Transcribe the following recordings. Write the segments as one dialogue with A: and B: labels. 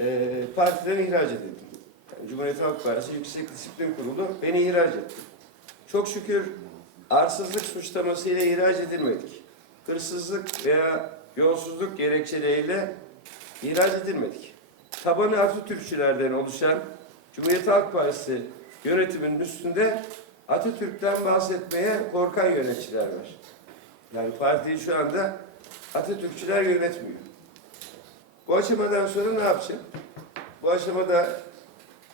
A: e, partiden ihraç edildim. Yani Cumhuriyet Halk Partisi Yüksek Disiplin Kurulu beni ihraç etti. Çok şükür arsızlık suçlamasıyla ihraç edilmedik. Hırsızlık veya yolsuzluk gerekçeleriyle ihraç edilmedik. Tabanı Atatürkçülerden oluşan Cumhuriyet Halk Partisi yönetiminin üstünde Atatürk'ten bahsetmeye korkan yöneticiler var. Yani partiyi şu anda Atatürkçüler yönetmiyor. Bu aşamadan sonra ne yapacağım? Bu aşamada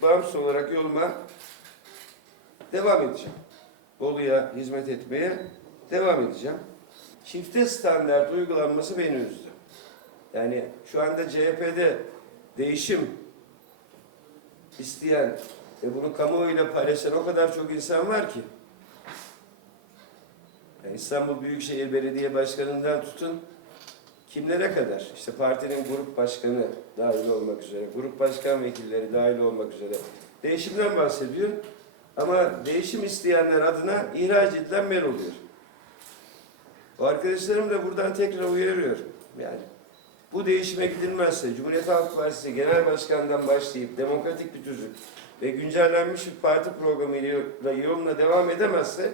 A: bağımsız olarak yoluma devam edeceğim. Bolu'ya hizmet etmeye devam edeceğim. Çifte standart uygulanması beni üzdü. Yani şu anda CHP'de değişim isteyen ve bunu kamuoyuyla paylaşan o kadar çok insan var ki. Yani İstanbul Büyükşehir Belediye Başkanı'ndan tutun kimlere kadar? İşte partinin grup başkanı dahil olmak üzere, grup başkan vekilleri dahil olmak üzere değişimden bahsediyor. Ama değişim isteyenler adına ihraç edilen mer oluyor. O arkadaşlarım da buradan tekrar uyarıyorum. Yani bu değişime gidilmezse Cumhuriyet Halk Partisi Genel Başkan'dan başlayıp demokratik bir tüzük ve güncellenmiş bir parti programıyla yoluna devam edemezse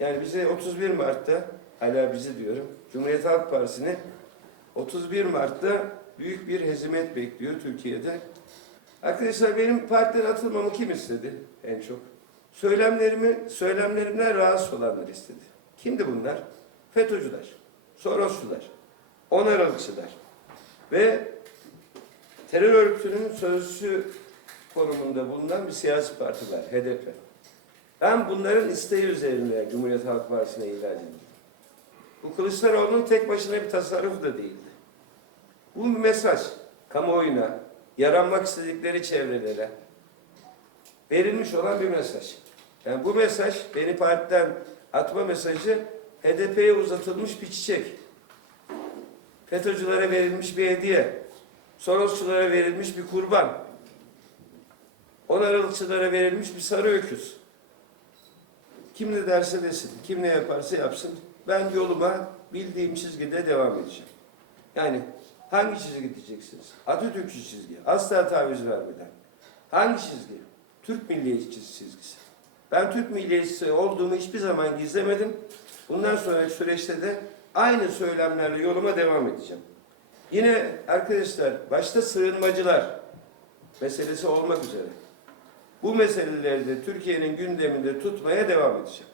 A: yani bize 31 Mart'ta hala bizi diyorum Cumhuriyet Halk Partisi'ni 31 Mart'ta büyük bir hezimet bekliyor Türkiye'de. Arkadaşlar benim partiden atılmamı kim istedi en çok? Söylemlerimi, söylemlerimden rahatsız olanlar istedi. Kimdi bunlar? FETÖ'cüler, Sorosçular, on Aralıkçılar ve terör örgütünün sözcüsü konumunda bulunan bir siyasi parti var, HDP. Ben bunların isteği üzerine Cumhuriyet Halk Partisi'ne ilan edildim. Bu Kılıçdaroğlu'nun tek başına bir tasarrufu da değildi. Bu bir mesaj kamuoyuna, yaranmak istedikleri çevrelere verilmiş olan bir mesaj. Yani bu mesaj beni partiden atma mesajı HDP'ye uzatılmış bir çiçek. FETÖ'cülere verilmiş bir hediye. Sorosçulara verilmiş bir kurban. On Aralıkçılara verilmiş bir sarı öküz. Kim ne derse desin, kim ne yaparsa yapsın. Ben yoluma bildiğim çizgide devam edeceğim. Yani hangi çizgi diyeceksiniz? Atatürkçü çizgi. Asla taviz vermeden. Hangi çizgi? Türk milliyetçisi çizgisi. Ben Türk milliyetçisi olduğumu hiçbir zaman gizlemedim. Bundan sonraki süreçte de aynı söylemlerle yoluma devam edeceğim. Yine arkadaşlar başta sığınmacılar meselesi olmak üzere bu meseleleri de Türkiye'nin gündeminde tutmaya devam edeceğim.